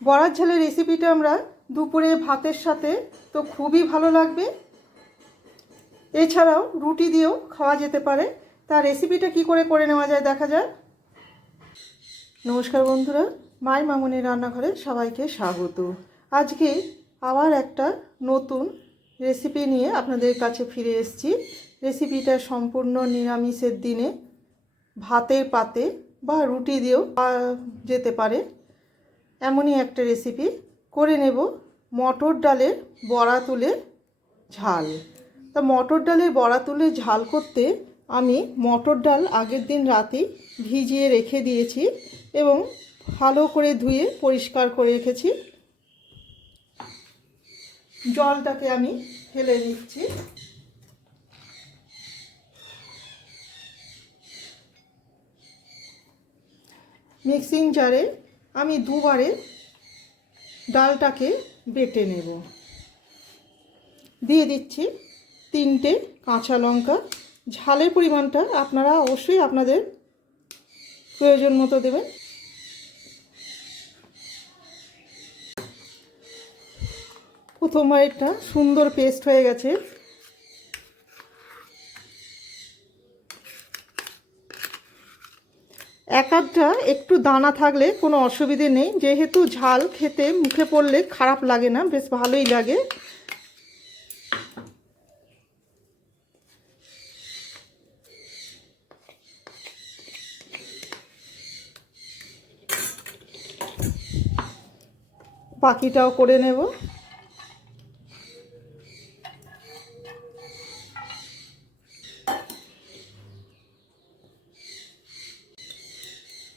বড়ার ঝালের রেসিপিটা আমরা দুপুরে ভাতের সাথে, তো খুবই ভালো লাগবে। এছাড়াও রুটি দিয়েও খাওয়া যেতে পারে। তার রেসিপিটা কি করে করে নেওয়া যায় দেখা যায় নমস্কার বন্ধুরা, মাই মামনির রান্নাঘরে সবাইকে স্বাগত। আজকে আবার একটা নতুন রেসিপি নিয়ে আপনাদের কাছে ফিরে এসেছি। রেসিপিটা সম্পূর্ণ নিরামিষের দিনে ভাতের পাতে বা রুটি দিয়েও যেতে পারে। এমনই একটা রেসিপি করে নেব। মটর ডালের বড়া তুলে ঝাল। তা মটর ডালের বড়া তুলে ঝাল করতে আমি মটর ডাল আগের দিন রাতেই ভিজিয়ে রেখে দিয়েছি এবং ভালো করে ধুয়ে পরিষ্কার করে রেখেছি। জলটাকে আমি ফেলে দিচ্ছি মিক্সিং জারে আমি দুবারে ডালটাকে বেটে নেব। দিয়ে দিচ্ছি তিনটে কাঁচা লঙ্কা। ঝালের পরিমাণটা আপনারা অবশ্যই আপনাদের প্রয়োজন মতো দেবেন। প্রথমবার একটা সুন্দর পেস্ট হয়ে গেছে। এক আধটা একটু দানা থাকলে কোনো অসুবিধে নেই। যেহেতু ঝাল খেতে মুখে পড়লে খারাপ লাগে না, বেশ ভালোই লাগে। বাকিটাও করে নেব।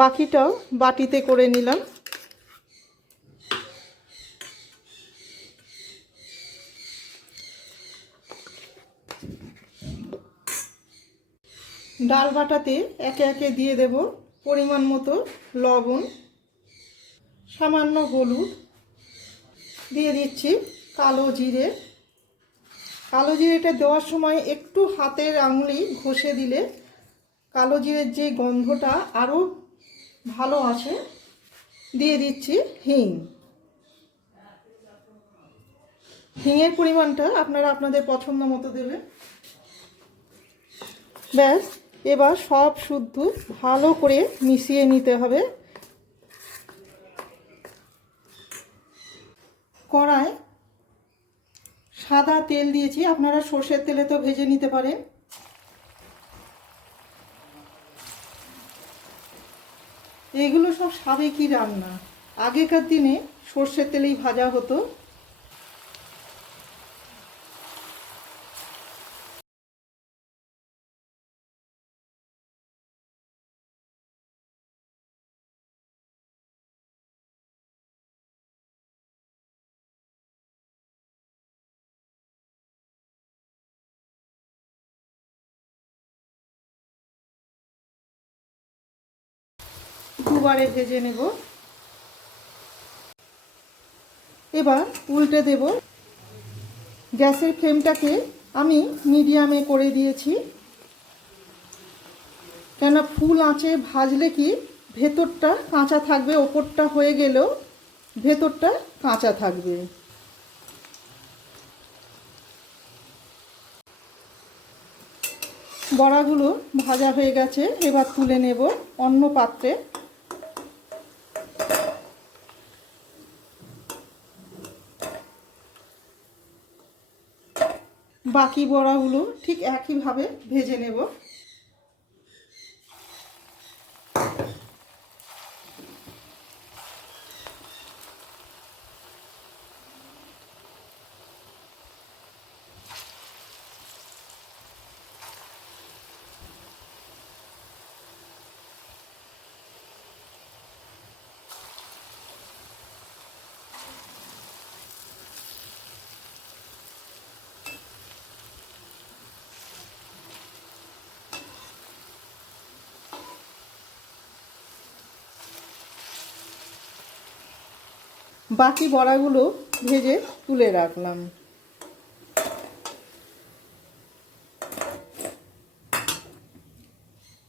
বাকিটাও বাটিতে করে নিলাম। ডাল বাটাতে একে একে দিয়ে দেব পরিমাণ মতো লবণ, সামান্য হলুদ। দিয়ে দিচ্ছি কালো জিরে। কালো জিরেটা দেওয়ার সময় একটু হাতের আঙুলি ঘষে দিলে কালো জিরের যে গন্ধটা আরও ভালো আসে দিয়ে দিচ্ছি হিং। হিঙের পরিমাণটা আপনারা আপনাদের পছন্দ মতো দেবেন। ব্যাস, এবার সব শুদ্ধ ভালো করে মিশিয়ে নিতে হবে। কড়ায় সাদা তেল দিয়েছি, আপনারা সর্ষের তেলে তো ভেজে নিতে পারেন। এগুলো সব সাবেকি রান্না। আগেকার দিনে সর্ষের তেলেই ভাজা হতো। দুবারে ভেজে নেব। এবার উল্টে দেব। গ্যাসের ফ্লেমটাকে আমি মিডিয়ামে করে দিয়েছি। কেন ফুল আঁচে ভাজলে কি ভেতরটা কাঁচা থাকবে, ওপরটা হয়ে গেলেও ভেতরটা কাঁচা থাকবে। বড়াগুলো ভাজা হয়ে গেছে, এবার তুলে নেব অন্য পাত্রে। বাকি বড়াগুলো ঠিক একইভাবে ভেজে নেব। বাকি বড়াগুলো ভেজে তুলে রাখলাম।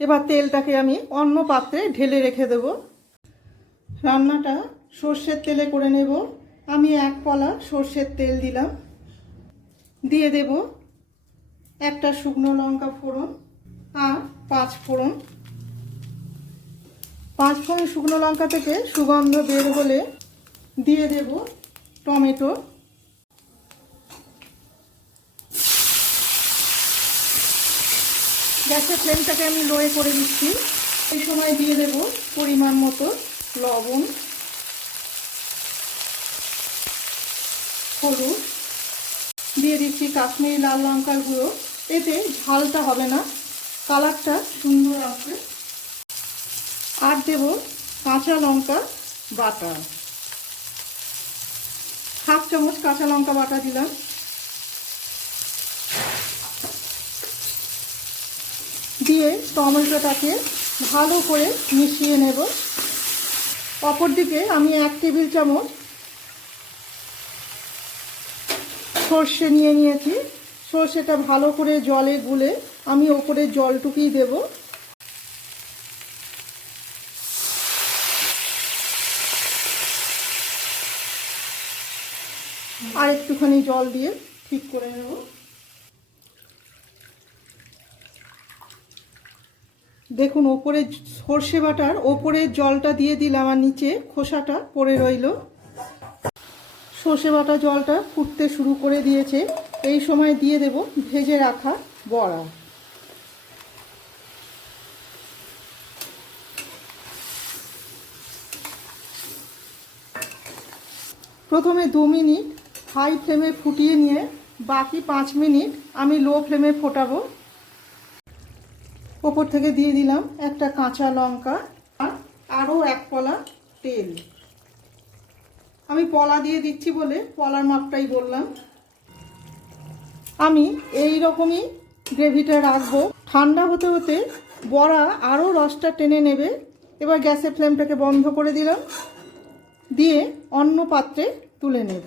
এবার তেলটাকে আমি অন্য পাত্রে ঢেলে রেখে দেব। রান্নাটা সর্ষের তেলে করে নেব। আমি এক কলা সর্ষের তেল দিলাম। দিয়ে দেব একটা শুকনো লঙ্কা ফোড়ন আর পাঁচ ফোড়ন। পাঁচ ফোড়ন শুকনো লঙ্কা থেকে সুগন্ধ বের হলে দিয়ে দেব টমেটো। গ্যাসের ফ্লেমটাকে আমি লোয়ে করে দিচ্ছি। এই সময় দিয়ে দেব পরিমাণ মতো লবণ, হলুদ। দিয়ে দিচ্ছি কাশ্মীরি লাল লঙ্কার গুঁড়ো। এতে ঝালটা হবে না, কালারটা সুন্দর আসবে। আর দেব কাঁচা লঙ্কা বাটা। হাফ চামচ কাঁচা লঙ্কা বাটা দিলাম। দিয়ে টমেটোটাকে ভালো করে মিশিয়ে নেব। অপরদিকে আমি এক টেবিল চামচ সর্ষে নিয়ে নিয়েছি। সর্ষেটা ভালো করে জলে গুলে আমি ওপরে জলটুকুই দেব। আর একটুখানি জল দিয়ে ঠিক করে নেব। দেখুন, ওপরে সর্ষে বাটার, ওপরে জলটা দিয়ে দিলাম আর নিচে খোসাটা পড়ে রইল। সর্ষে বাটা জলটা ফুটতে শুরু করে দিয়েছে। এই সময় দিয়ে দেব ভেজে রাখা বড়া। প্রথমে দু মিনিট হাই ফ্লেমে ফুটিয়ে নিয়ে বাকি পাঁচ মিনিট আমি লো ফ্লেমে ফোটাবো। ওপর থেকে দিয়ে দিলাম একটা কাঁচা লঙ্কা আর আরও এক কলা তেল। আমি পলা দিয়ে দিচ্ছি বলে পলার মাপটাই বললাম। আমি এই রকমই গ্রেভিটা রাখব। ঠান্ডা হতে হতে বড়া আরও রসটা টেনে নেবে। এবার গ্যাসের ফ্লেমটাকে বন্ধ করে দিলাম। দিয়ে অন্য পাত্রে তুলে নেব।